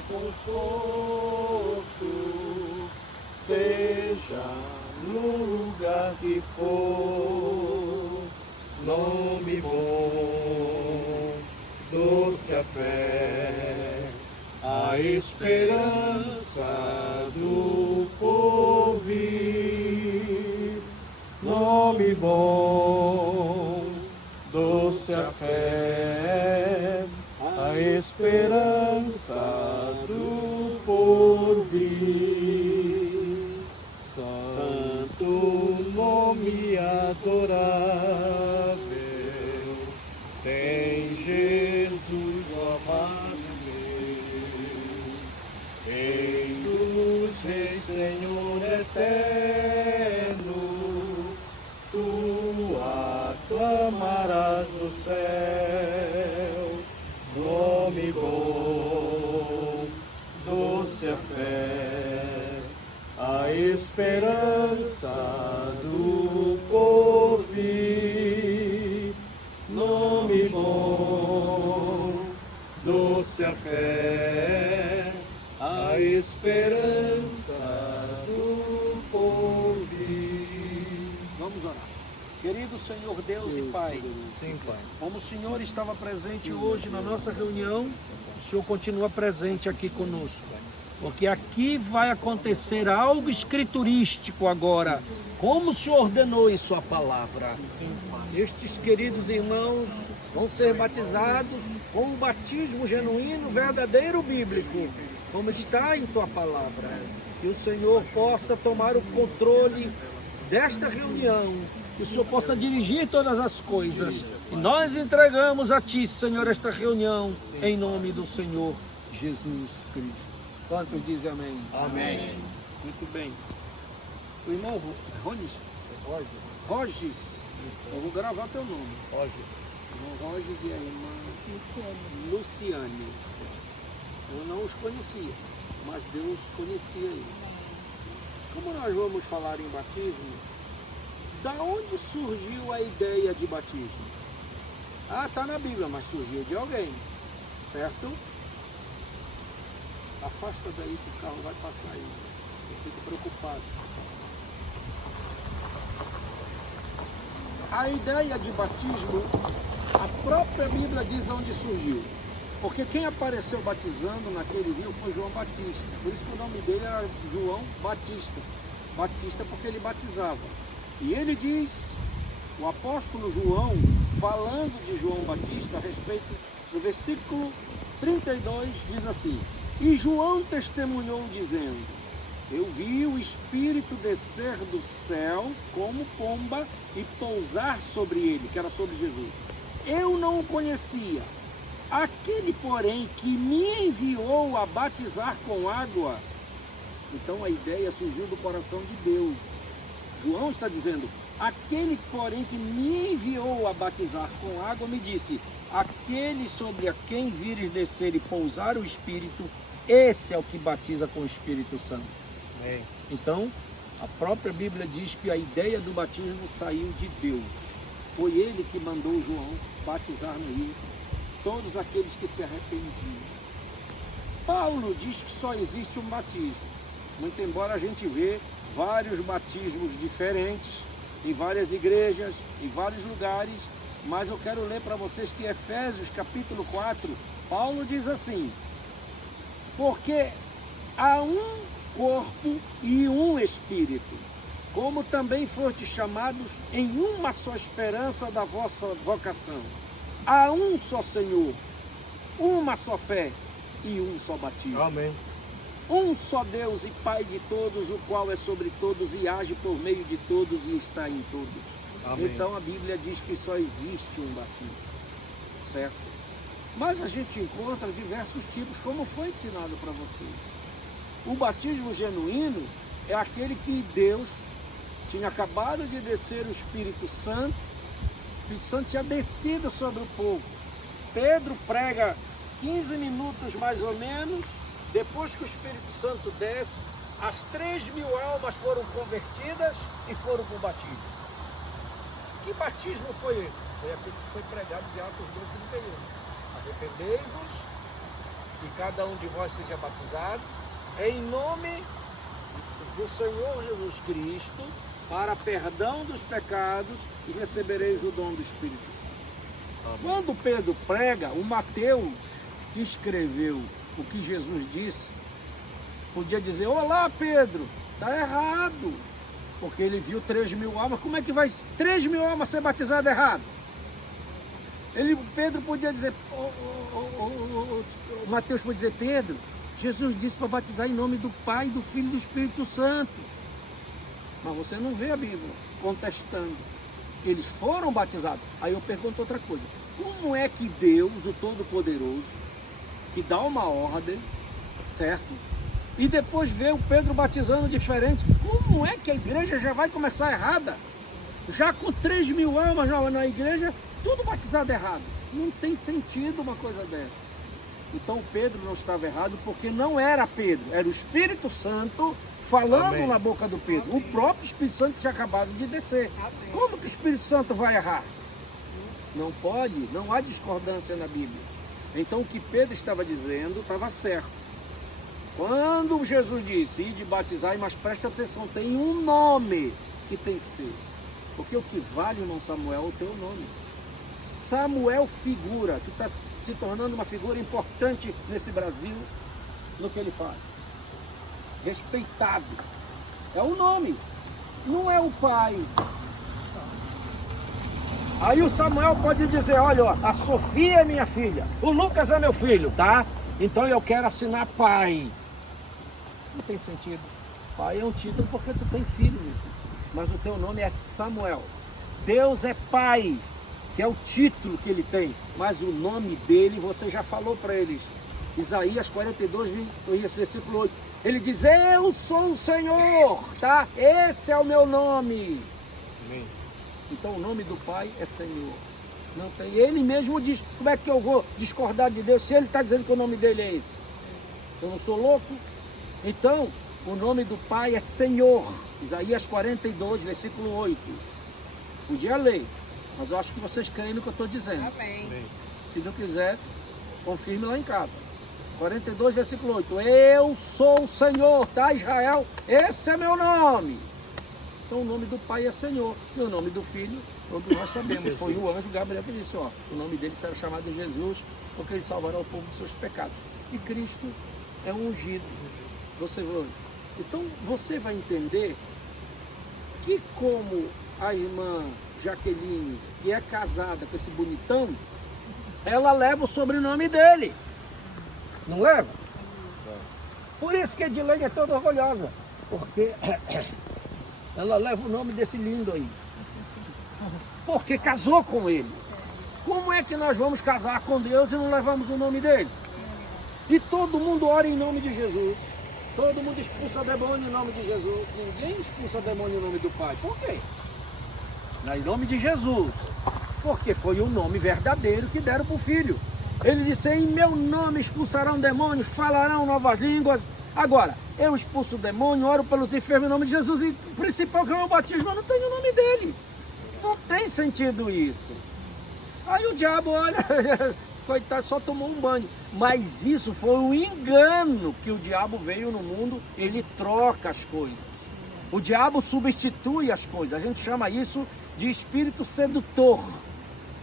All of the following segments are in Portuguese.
dar conforto, seja no lugar que for. Nome bom, doce a fé, a esperança do porvir. Nome bom, doce a fé, a esperança do porvir. Santo nome adorável, tem Jesus o amado meu, Rei dos Reis, Senhor eterno, tu aclamarás no céu. Nome bom, doce a fé, a esperança do porvir. Nome bom, doce a fé, a esperança do porvir. Vamos orar. Querido Senhor Deus e Pai, Sim, Pai. como o Senhor estava presente hoje na nossa reunião, o Senhor continua presente aqui conosco. Porque aqui vai acontecer algo escriturístico agora, como o Senhor ordenou em sua palavra. Estes queridos irmãos vão ser batizados com um batismo genuíno, verdadeiro, bíblico, como está em tua palavra. Que o Senhor possa tomar o controle desta reunião, que o Senhor possa dirigir todas as coisas. E nós entregamos a Ti, Senhor, esta reunião, em nome do Senhor Jesus Cristo. Quantos dizem amém? Amém. Muito bem. O irmão Ronis? Rogis. Eu vou gravar teu nome. Irmão Rogis e a irmã Luciane. Eu não os conhecia, mas Deus conhecia eles. Como nós vamos falar em batismo, da onde surgiu a ideia de batismo? Ah, está na Bíblia, mas surgiu de alguém, certo? Afasta daí que o carro vai passar aí. Eu fico preocupado. A ideia de batismo, a própria Bíblia diz onde surgiu. Porque quem apareceu batizando naquele rio foi João Batista. Por isso que o nome dele era João Batista. Batista porque ele batizava. E ele diz, o apóstolo João, falando de João Batista a respeito do versículo 32, diz assim: e João testemunhou dizendo: eu vi o Espírito descer do céu como pomba e pousar sobre ele, que era sobre Jesus. Eu não o conhecia. Aquele, porém, que me enviou a batizar com água. Então a ideia surgiu do coração de Deus. João está dizendo: aquele, porém, que me enviou a batizar com água, me disse: aquele sobre a quem vires descer e pousar o Espírito, esse é o que batiza com o Espírito Santo. Amém. Então, a própria Bíblia diz que a ideia do batismo saiu de Deus. Foi Ele que mandou João batizar no rio todos aqueles que se arrependiam. Paulo diz que só existe um batismo, muito embora a gente vê vários batismos diferentes em várias igrejas, em vários lugares, mas eu quero ler para vocês que Efésios capítulo 4, Paulo diz assim: porque há um corpo e um espírito, como também fostes chamados em uma só esperança da vossa vocação. Há um só Senhor, uma só fé e um só batismo. Amém. Um só Deus e Pai de todos, o qual é sobre todos e age por meio de todos e está em todos. Amém. Então a Bíblia diz que só existe um batismo, certo? Mas a gente encontra diversos tipos, como foi ensinado para vocês. O batismo genuíno é aquele que Deus tinha acabado de descer o Espírito Santo. O Espírito Santo tinha descido sobre o povo. Pedro prega 15 minutos mais ou menos. Depois que o Espírito Santo desce, as 3.000 almas foram convertidas e foram para o batismo. Que batismo foi esse? Foi aquele que foi pregado de Atos 2:31. Arrependei-vos que cada um de vós seja batizado em nome do Senhor Jesus Cristo, para perdão dos pecados, e recebereis o dom do Espírito Santo. Quando Pedro prega, o Mateus, que escreveu o que Jesus disse, podia dizer: olá Pedro, está errado, porque ele viu 3.000 almas. Como é que vai 3.000 almas ser batizado errado? Pedro podia dizer, Mateus podia dizer: Pedro, Jesus disse para batizar em nome do Pai, do Filho e do Espírito Santo. Mas você não vê a Bíblia contestando. Eles foram batizados. Aí eu pergunto outra coisa: como é que Deus, o Todo-Poderoso, que dá uma ordem, certo? E depois vê o Pedro batizando diferente, como é que a igreja já vai começar errada? Já com 3.000 almas na igreja, tudo batizado errado. Não tem sentido uma coisa dessa. Então Pedro não estava errado, porque não era Pedro, era o Espírito Santo falando Amém. Na boca do Pedro. Amém. O próprio Espírito Santo tinha acabado de descer. Amém. Como que o Espírito Santo vai errar? Não pode, não há discordância na Bíblia. Então o que Pedro estava dizendo estava certo. Quando Jesus disse: ide batizar, mas preste atenção, tem um nome que tem que ser. Porque o que vale, irmão Samuel, é o teu nome. Samuel figura, tu está se tornando uma figura importante nesse Brasil, no que ele faz. Respeitado. É o nome, não é o pai. Aí o Samuel pode dizer: olha, ó, a Sofia é minha filha, o Lucas é meu filho, tá? Então eu quero assinar pai. Não tem sentido. Pai é um título porque tu tem filho, meu filho. Mas o teu nome é Samuel. Deus é pai, que é o título que ele tem. Mas o nome dele, você já falou para eles. Isaías 42, versículo 8. Ele diz: eu sou o Senhor, tá? Esse é o meu nome. Amém. Então o nome do Pai é Senhor. Não tem. Ele mesmo diz: como é que eu vou discordar de Deus se ele está dizendo que o nome dele é esse? Eu não sou louco? Então, o nome do Pai é Senhor. Isaías 42, versículo 8. Podia ler, mas eu acho que vocês creem no que eu estou dizendo. Amém. Se não quiser, confirme lá em casa. 42, versículo 8. Eu sou o Senhor, tá, Israel? Esse é meu nome. Então o nome do Pai é Senhor. E o nome do Filho, todos nós sabemos. Foi o anjo Gabriel que disse: ó, o nome dele será chamado de Jesus, porque ele salvará o povo dos seus pecados. E Cristo é um ungido. Então você vai entender que, como a irmã Jaqueline, que é casada com esse bonitão, ela leva o sobrenome dele. Não leva? Por isso que a Edilene é toda orgulhosa, porque ela leva o nome desse lindo aí, porque casou com ele. Como é que nós vamos casar com Deus e não levamos o nome dele? E todo mundo ora em nome de Jesus, todo mundo expulsa demônio em nome de Jesus. Ninguém expulsa demônio em nome do Pai. Por quê? Em nome de Jesus, porque foi o nome verdadeiro que deram para o Filho. Ele disse: em meu nome expulsarão demônios, falarão novas línguas. Agora, eu expulso o demônio, oro pelos enfermos em nome de Jesus, e o principal que é o batismo, eu não tenho o nome dele. Não tem sentido isso. Aí o diabo, olha, coitado, só tomou um banho. Mas isso foi um engano que o diabo veio no mundo, ele troca as coisas. O diabo substitui as coisas, a gente chama isso de espírito sedutor.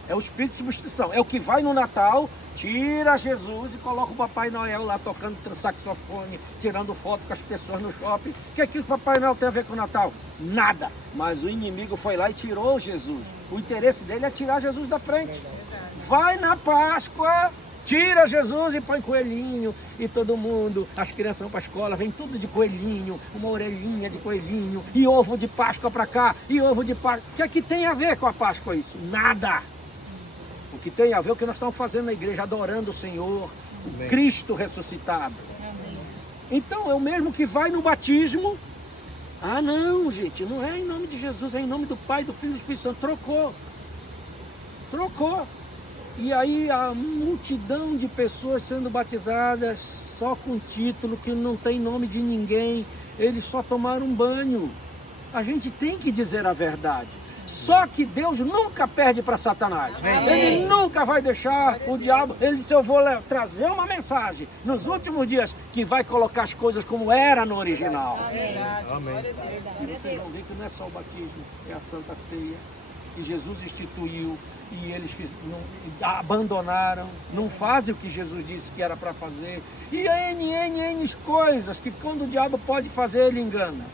É o espírito de substituição, é o que vai no Natal, tira Jesus e coloca o Papai Noel lá tocando saxofone, tirando foto com as pessoas no shopping. O que o Papai Noel tem a ver com o Natal? Nada. Mas o inimigo foi lá e tirou Jesus. O interesse dele é tirar Jesus da frente. Vai na Páscoa, tira Jesus e põe coelhinho, e todo mundo, as crianças vão para a escola, vem tudo de coelhinho, uma orelhinha de coelhinho, e ovo de Páscoa para cá, e ovo de Páscoa. O que é que tem a ver com a Páscoa isso? Nada. O que tem a ver é o que nós estamos fazendo na igreja, adorando o Senhor, o Cristo ressuscitado. Então é o mesmo que vai no batismo. Ah não, gente, não é em nome de Jesus, é em nome do Pai, do Filho e do Espírito Santo. Trocou. E aí a multidão de pessoas sendo batizadas só com título, que não tem nome de ninguém, eles só tomaram um banho. A gente tem que dizer a verdade. Só que Deus nunca perde para Satanás. Ele nunca vai deixar o diabo. Ele disse, eu vou trazer uma mensagem nos últimos dias que vai colocar as coisas como era no original. Amém. E vocês vão ver que não é só o batismo, é a Santa Ceia, que Jesus instituiu e eles abandonaram, não fazem o que Jesus disse que era para fazer. E N coisas que quando o diabo pode fazer, ele engana.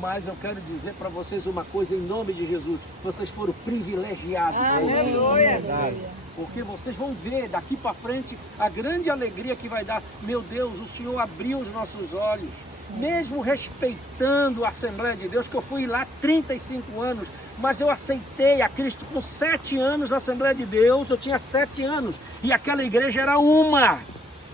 Mas eu quero dizer para vocês uma coisa em nome de Jesus. Vocês foram privilegiados. Aleluia. Porque vocês vão ver daqui para frente a grande alegria que vai dar. Meu Deus, o Senhor abriu os nossos olhos. Mesmo respeitando a Assembleia de Deus, que eu fui lá 35 anos, mas eu aceitei a Cristo com 7 anos na Assembleia de Deus. Eu tinha 7 anos e aquela igreja era uma.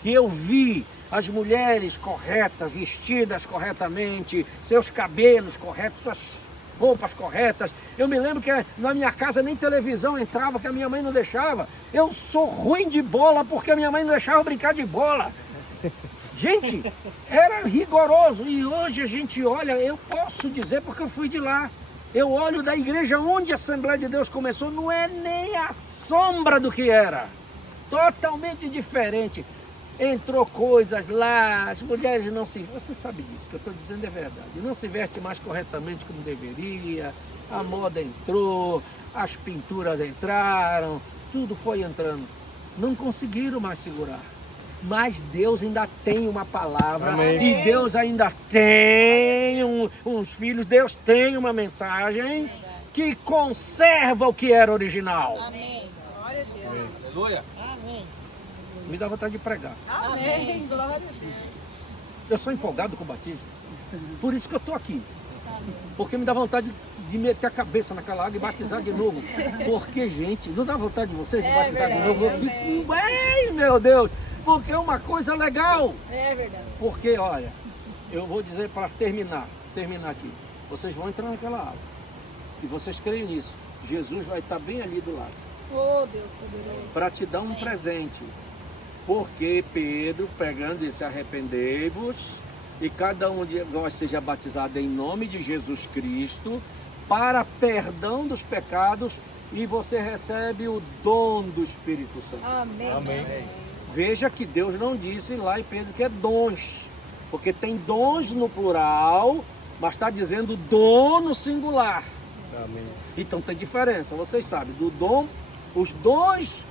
E eu vi as mulheres corretas, vestidas corretamente, seus cabelos corretos, suas roupas corretas. Eu me lembro que na minha casa nem televisão entrava, que a minha mãe não deixava. Eu sou ruim de bola porque a minha mãe não deixava eu brincar de bola. Gente, era rigoroso. E hoje a gente olha, eu posso dizer porque eu fui de lá. Eu olho da igreja onde a Assembleia de Deus começou, não é nem a sombra do que era. Totalmente diferente. Entrou coisas lá, as mulheres não se... Você sabe disso, que eu estou dizendo é verdade. Não se veste mais corretamente como deveria, a moda entrou, as pinturas entraram, tudo foi entrando. Não conseguiram mais segurar. Mas Deus ainda tem uma palavra. Amém. E Deus ainda tem uns filhos, Deus tem uma mensagem que conserva o que era original. Amém. Glória a Deus. Aleluia. Amém. Me dá vontade de pregar. Amém. Glória a Deus. Eu sou empolgado com o batismo. Por isso que eu estou aqui. Porque me dá vontade de meter a cabeça naquela água e batizar de novo. Porque, gente, não dá vontade de vocês de batizar de novo? Eu fico bem, meu Deus. Porque é uma coisa legal. É verdade. Porque, olha, eu vou dizer para terminar aqui. Vocês vão entrar naquela água. E vocês creem nisso. Jesus vai estar bem ali do lado. Oh, Deus poderoso. Para te dar um presente. Porque Pedro, pegando esse arrependei-vos, e cada um de nós seja batizado em nome de Jesus Cristo, para perdão dos pecados, e você recebe o dom do Espírito Santo. Amém. Amém. Veja que Deus não disse lá em Pedro que é dons, porque tem dons no plural, mas está dizendo dom no singular. Amém. Então tem diferença, vocês sabem, do dom, os dons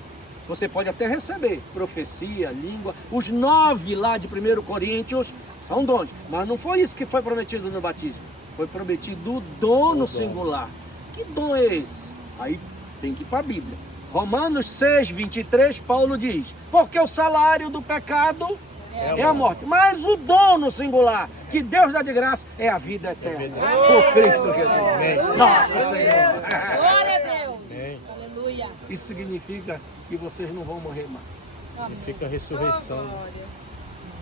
você pode até receber, profecia, língua, os 9 lá de 1 Coríntios são dons, mas não foi isso que foi prometido no batismo, foi prometido o dom no singular. Que dom é esse? Aí tem que ir para a Bíblia. Romanos 6, 23, Paulo diz, porque o salário do pecado é a morte, mas o dom no singular, que Deus dá de graça, é a vida eterna, por Cristo Jesus. Amém. Nossa Senhora! Glória a Deus. Amém. Aleluia. Isso significa que vocês não vão morrer mais. Fica a ressurreição.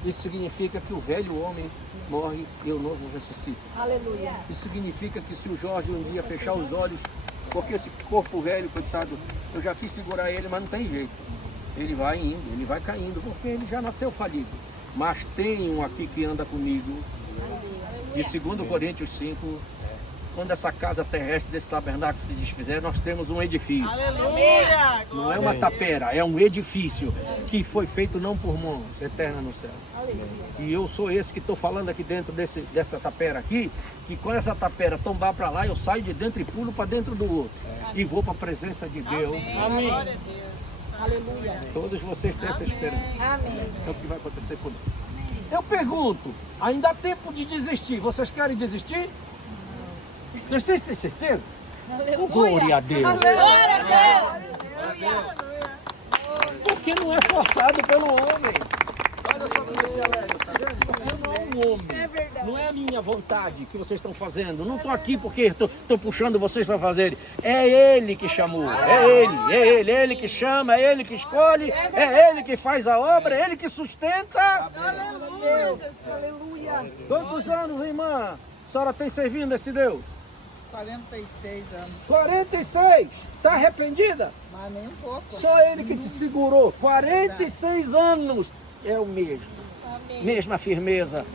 Isso significa que o velho homem morre e o novo ressuscita. Aleluia. Isso significa que se o Jorge um dia fechar os olhos, porque esse corpo velho, coitado, eu já quis segurar ele, mas não tem jeito. Ele vai indo, ele vai caindo, porque ele já nasceu falido. Mas tem um aqui que anda comigo. E segundo Coríntios 5, quando essa casa terrestre desse tabernáculo se desfizer, nós temos um edifício. Aleluia. Não é uma tapera, é um edifício que foi feito não por mãos, eterna no céu. E eu sou esse que estou falando aqui dentro dessa tapera aqui, que quando essa tapera tombar para lá, eu saio de dentro e pulo para dentro do outro. E vou para a presença de Deus. Amém. Glória a Deus. Aleluia. Todos vocês têm essa esperança. Amém. É o que vai acontecer comigo. Eu pergunto, ainda há tempo de desistir. Vocês querem desistir? Vocês têm certeza? Glória a Deus. Glória a Deus. Porque não é forçado pelo homem. Olha só como esse alegre, tá vendo? Porque não é um homem. É verdade. Não é a minha vontade que vocês estão fazendo. Não estou aqui porque estou puxando vocês para fazerem. É Ele que chamou. É Ele que chama, é Ele que escolhe, é Ele que faz a obra, é Ele que sustenta. Aleluia. Jesus. Aleluia. Quantos anos, irmã, a senhora tem servindo esse Deus? 46 anos, 46. Está arrependida? mas nem um pouco. Só Ele que te segurou. 46 anos. É o mesmo. Amém. Mesma firmeza.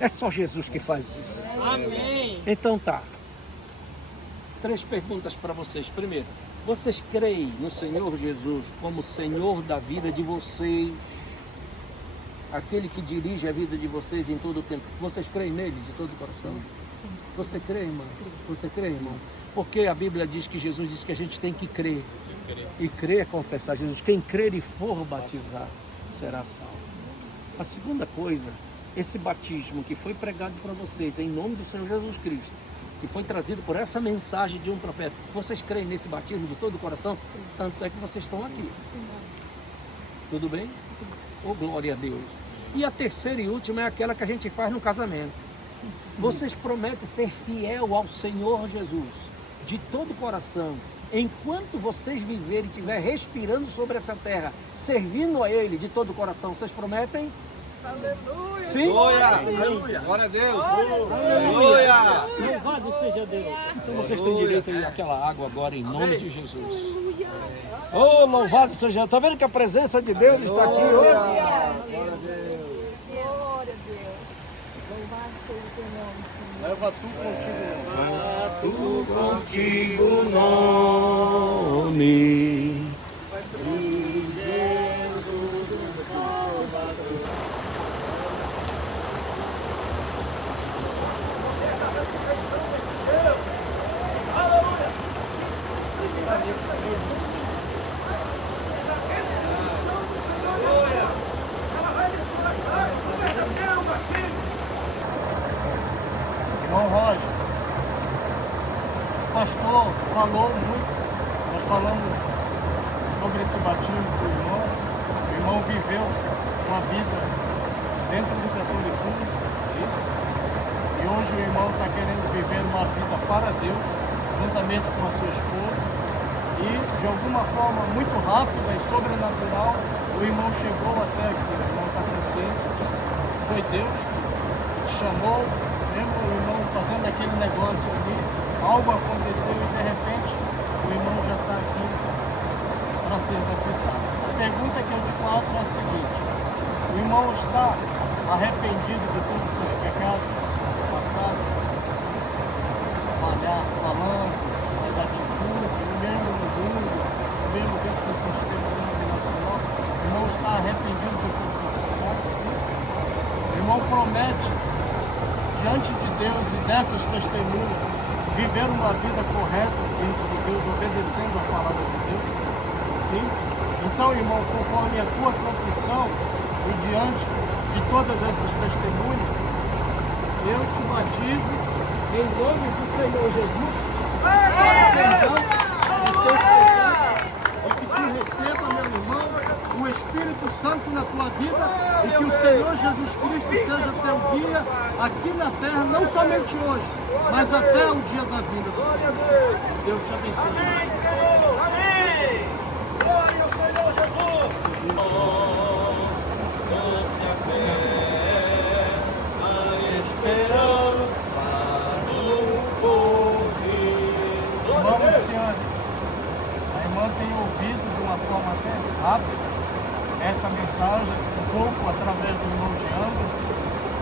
É só Jesus que faz isso. Amém. Então tá. 3 perguntas para vocês. Primeiro, vocês creem no Senhor Jesus como Senhor da vida de vocês? Aquele que dirige a vida de vocês em todo o tempo. Vocês creem nele de todo o coração? Sim. Você crê, irmã? Você crê, irmão? Porque a Bíblia diz que Jesus disse que a gente tem que crer. E crer é confessar Jesus. Quem crer e for batizar será salvo. A segunda coisa, esse batismo que foi pregado para vocês em nome do Senhor Jesus Cristo, que foi trazido por essa mensagem de um profeta, vocês creem nesse batismo de todo o coração? Tanto é que vocês estão aqui. Tudo bem? Oh, glória a Deus. E a terceira e última é aquela que a gente faz no casamento. Vocês prometem ser fiel ao Senhor Jesus de todo o coração, enquanto vocês viverem e estiverem respirando sobre essa terra, servindo a Ele de todo o coração. Vocês prometem? Aleluia! Sim? Aleluia! Glória a Deus! Aleluia! Louvado seja Deus! Então vocês têm direito a ir àquela água agora em nome de Jesus. Oh, louvado seja Deus! Está vendo que a presença de Deus está aqui hoje? Glória a Deus. Louvado seja o teu nome, Senhor. Leva tudo contigo. Contigo nome. Irmão Roger, o pastor falou muito, nós falamos sobre esse batismo do irmão. O irmão viveu uma vida dentro do catolicismo, e hoje o irmão está querendo viver uma vida para Deus, juntamente com a sua esposa, e de alguma forma muito rápida e sobrenatural, o irmão chegou até aqui. O irmão está consciente, foi Deus que te chamou. Lembra o irmão fazendo aquele negócio ali, algo aconteceu e de repente o irmão já está aqui para ser batizado. A pergunta que eu te faço é a seguinte: o irmão está arrependido de todos os seus pecados passados, falando, as atitudes, mesmo no mundo, mesmo dentro do sistema internacional? O irmão está arrependido de todos os seus pecados? O irmão promete diante de Deus e dessas testemunhas, viver uma vida correta diante de Deus, obedecendo a palavra de Deus. Sim? Então, irmão, conforme a tua confissão e diante de todas essas testemunhas, eu te batizo em nome do Senhor Jesus. E que tu receba, meu irmão, o Espírito Santo na tua vida e que o Senhor Jesus Cristo seja teu guia aqui na terra, não somente hoje, mas até o dia da vida. Deus te abençoe. Amém, Senhor! Amém! Glória ao Senhor Jesus! Doce a fé, a esperança do correr. Vamos, Luciane. A irmã tem ouvido de uma forma até rápida essa mensagem, um pouco através do irmão Jean,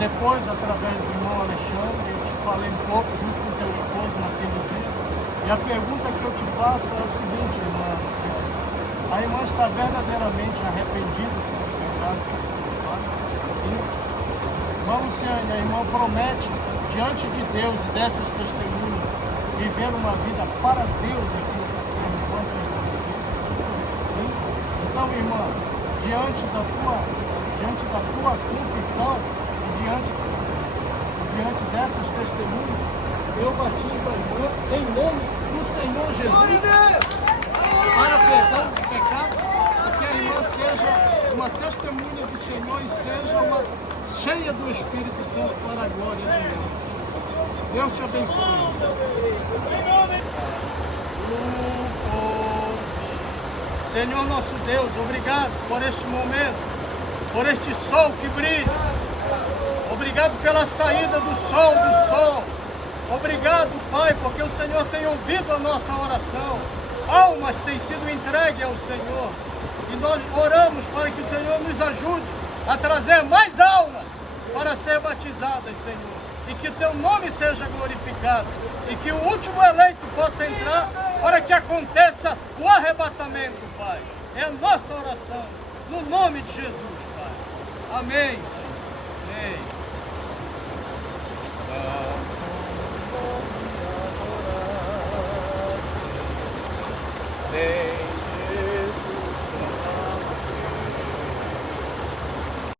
depois através do irmão Alexandre. Eu te falei um pouco junto com teu esposo naquele dia. E a pergunta que eu te faço é a seguinte, irmã Luciane: a irmã está verdadeiramente arrependida dos seus pecados? Sim. Irmã Luciane, a irmã promete diante de Deus e dessas testemunhas viver uma vida para Deus aqui enquanto estamos aqui. Sim? Então, irmã, diante da tua confissão e diante dessas testemunhas, eu batizo a irmã em nome do Senhor Jesus para perdão dos pecados, e que a irmã seja uma testemunha do Senhor e seja uma cheia do Espírito Santo para a glória de Deus. Deus te abençoe. Senhor nosso Deus, obrigado por este momento, por este sol que brilha. Obrigado pela saída do sol. Obrigado, Pai, porque o Senhor tem ouvido a nossa oração. Almas têm sido entregues ao Senhor. E nós oramos para que o Senhor nos ajude a trazer mais almas para ser batizadas, Senhor. E que teu nome seja glorificado e que o último eleito possa entrar para que aconteça o arrebatamento, Pai. É a nossa oração, no nome de Jesus, Pai. Amém, Senhor.